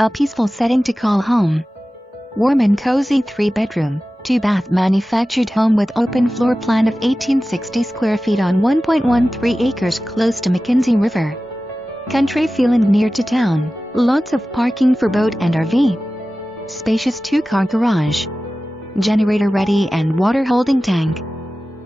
A peaceful setting to call home. Warm and cozy 3-bedroom, 2-bath manufactured home with open floor plan of 1860 square feet on 1.13 acres close to McKenzie River. Country feel and near to town, lots of parking for boat and RV. Spacious 2-car garage. Generator ready and water holding tank.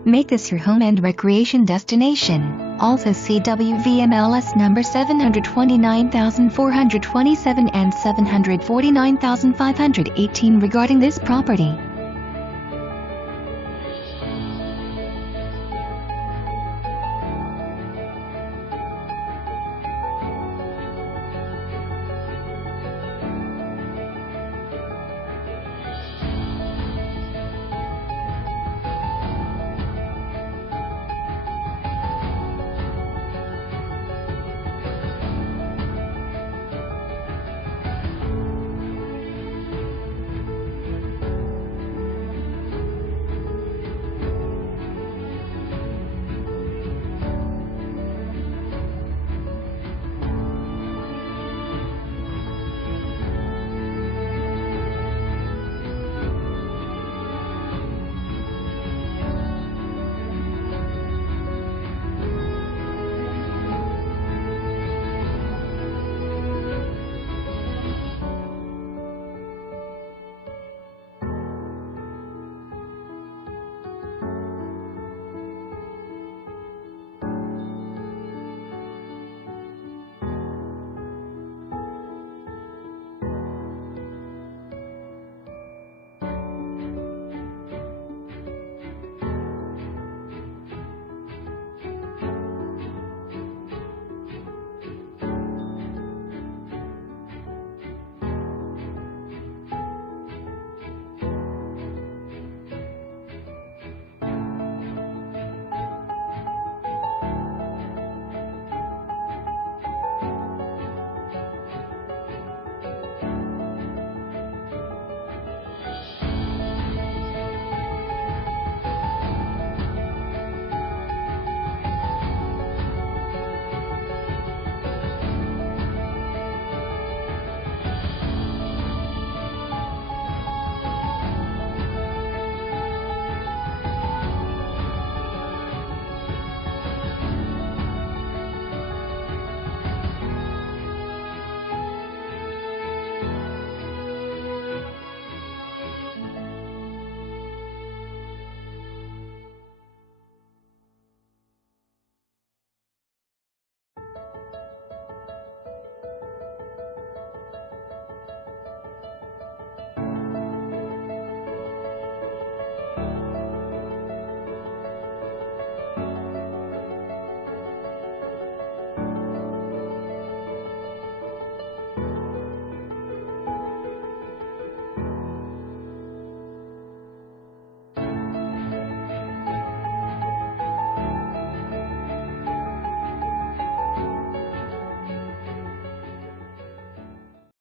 Make this your home and recreation destination. Also see WVMLS number 729,427 and 749,518 regarding this property.